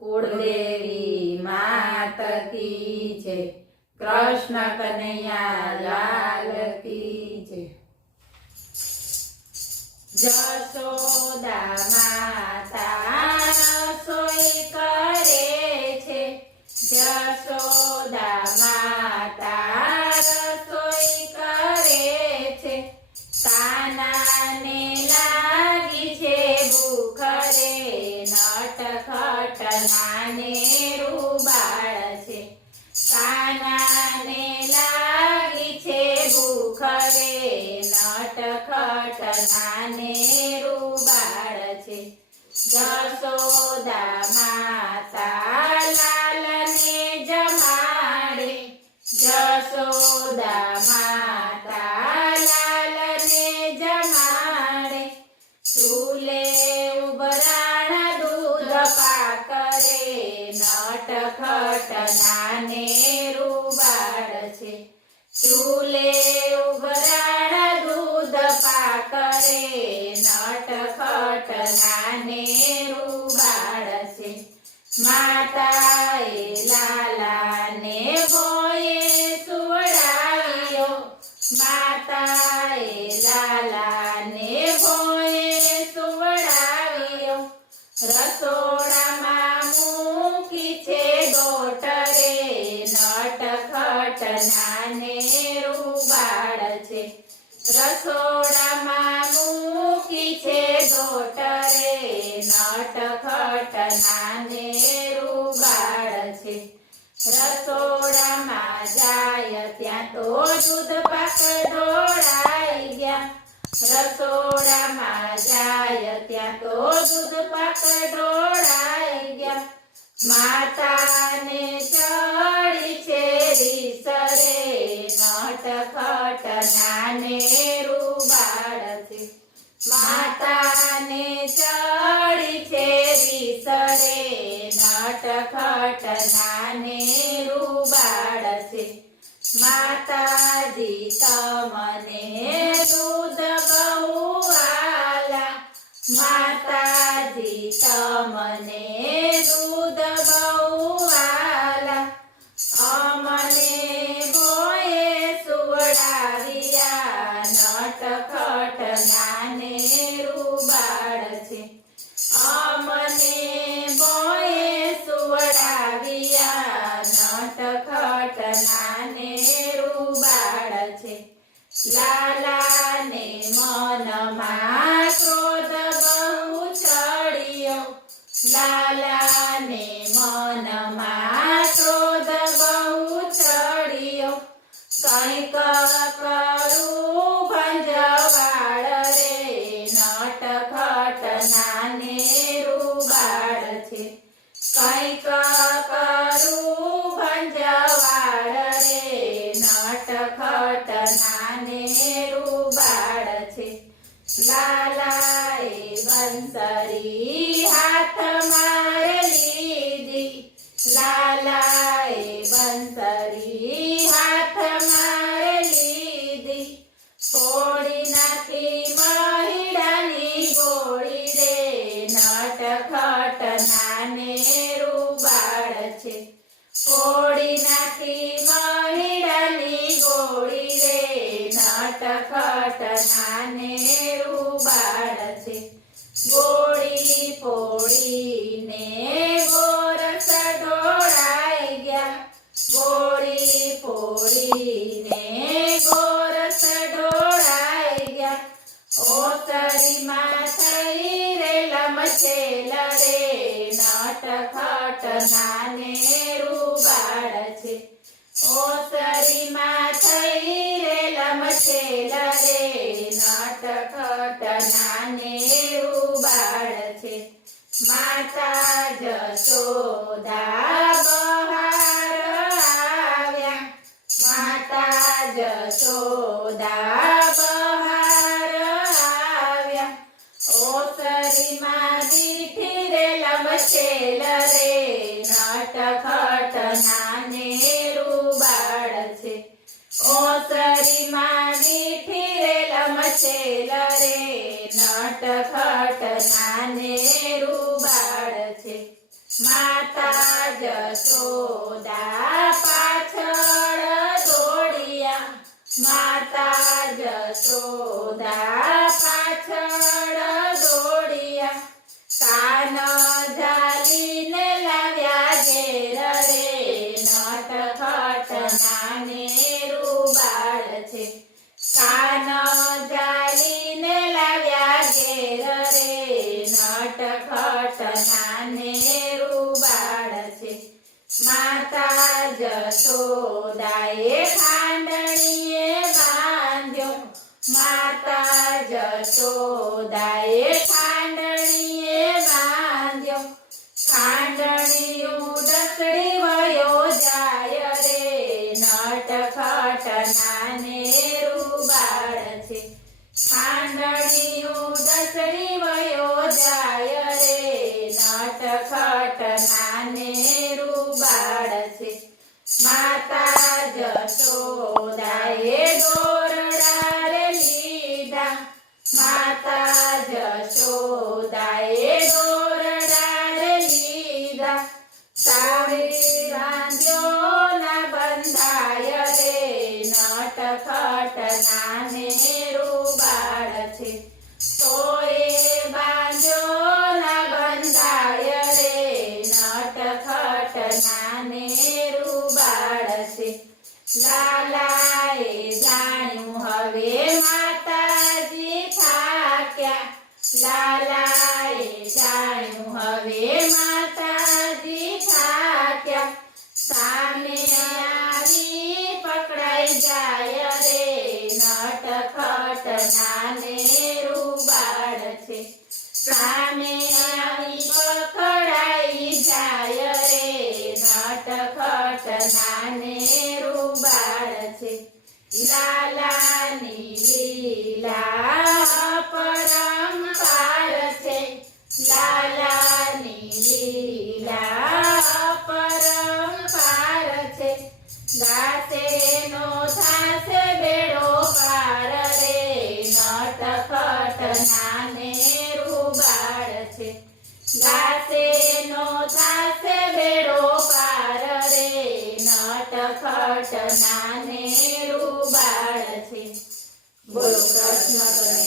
कुलदेवी मात की जय। कृष्ण कन्हैया लाल की जय। जसोदा माता रसोई करे छे। जसोदा माता रसोई करे छे। कानाने लागी छे भूख रे। नटखट नानेरू बाळ छे। कानाने लागी छे भूख रे। नटखट नानेरू बाळ छे। जसोदा माता लालने जमाडे। जसोदा माता लालने जमाडे। चूले उबराण दूध पाकरे। नटखट नानेरू बाळ छे। चूले उबराण दूध पाकरे। नटखट नानेरू बाळ छे। माताए लालाने भोये सुवडाव्यो। माताए लालाने भोये सुवडाव्यो। रसोडामां मूकी छे दोट रे। नटखट नानेरू बाळ छे। रसोडामां मूकी छे दोट रे। नटखट नानेरू बाळ छे। रसोडामां जाय त्यां तो दूध पाक ढोळाई गया। रसोडामां जाय त्यां तो दूध पाक ढोळाई गया। माताने चढ़ी छे રીસ रे। नटखट नानेरू बाळ छे। माताने चढ़ी छे રીસ रे। नटखट नानेरू बाळ छे। माताजी तमने दूध बहु आला। माताजी तमने दूध बहु आला। अमने भोये सुवडाव्या। नटखट नानेरू बाळ छे। अमने भोये सुवडाव्या। नटखट नानेरू बाळ छे। लालाने मनमा क्रोध बहु चढ़ियो। लालाने मनमा क्रोध बहु चढ़ियो। कंईक करूं भंजवाळ रे। नटखट नानेरू बाळ छे। कंईक करूं भंजवाळ रे। नटखट नानेरू बाळ छे। लालाए બંસરી હાથમાં લીધી। લાલાએ બંસરી હાથમાં લીધી। ફોડી નાખી મહીડાની ગોળી રે। નટખટ નાનેરું બાળ છે। ફોડી નાખી મહીડાની ગોળી રે। નટખટ નાનેરું બાળ છે। ગોળી ફોડીને ગોરસ ઢોળાઈ ગયા। ગોળી ફોડીને ગોરસ ઢોળાઈ ગયા। ઓસરીમાં થઈ રેલા મચેલ રે। નટખટ નાનેરું બાળ છે। ઓસરીમાં થઈ રેલા મચેલ રે। નટખટ નાનેરું બાળ છે। માતા જશોદા બહાર આવ્યા। માતા જશોદા બહાર આવ્યા। ઓસરીમાં દીઠી રેલા મચેલ રે। નટખટ નાનેરું બાળ છે। ઓસરીમાં દીઠી રેલા મચેલ રે। નટખટ નાનેરું બાળ છે। માતા જશોદા પાછળ દોડ્યા માતા જશોદા પાછળ દોડ્યા કાન ઝાલીને લાવ્યા ઘેર રે નટખટ નાનેરું બાળ છે કાન ઝાલીને લાવ્યા ઘેર રે નટખટ નાનેરું બાળ છે માતા જશોદાએ ખાંડણીએ બાંધ્યો માતા જશોદાએ ખાંડણીએ બાંધ્યો ખાંડણીયું દસડી વયો જાય રે નટખટ નાનેરું બાળ છે ખાંડણીયું દસડી વયો જાય રે નટખટ નાનેરું બાળ છે માતા જશોદાએ દોરડા રે લીધા માતા જશોદાએ દોરડા રે લીધા સાડી બાંધ્યો ના બંધાય રે નટખટ નાનેરું બાળ છે તોય બાંધ્યો ના બંધાય રે નટખટ નાનેરું બાળ છે લાલાએ જાણ્યું હવે માતાજી થાક્યા લાલાએ જાણ્યું હવે માતાજી થાક્યા સામે આવી પકડાઈ જાય રે નટખટ નાનેરું બાળ છે સામે આવી પકડાઈ જાય રે નટખટ નાનેરું બાળ છે લાલાની લીલા પરંપાર છે લાલાની લીલા પરંપાર છે દાસે નો થાસે બેડો પાર રે નટખટ નાનેરું બાળ છે દાસે નો થાસે બેડો પાર રે નટખટ નાનેરું બાળ છે બોલો કૃષ્ણ